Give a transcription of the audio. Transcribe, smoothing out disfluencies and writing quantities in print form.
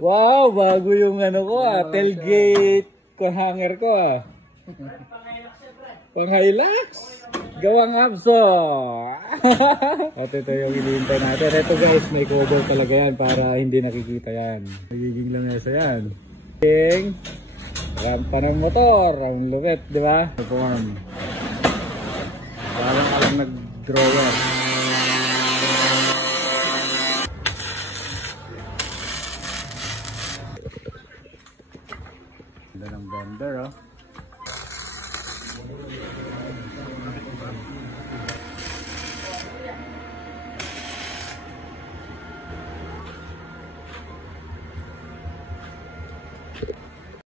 Wow, bago yung ano ko tailgate ko hanger ko Pang Hilux. Gawang abso. At ito yung ilihintay natin. Ito guys, may cover talaga yan para hindi nakikita yan. Nagiging lamesa yan. Rampa ng motor. Ang lupit, di ba? Form. Parang alang nag-drawer. Ganda ng blender, oh.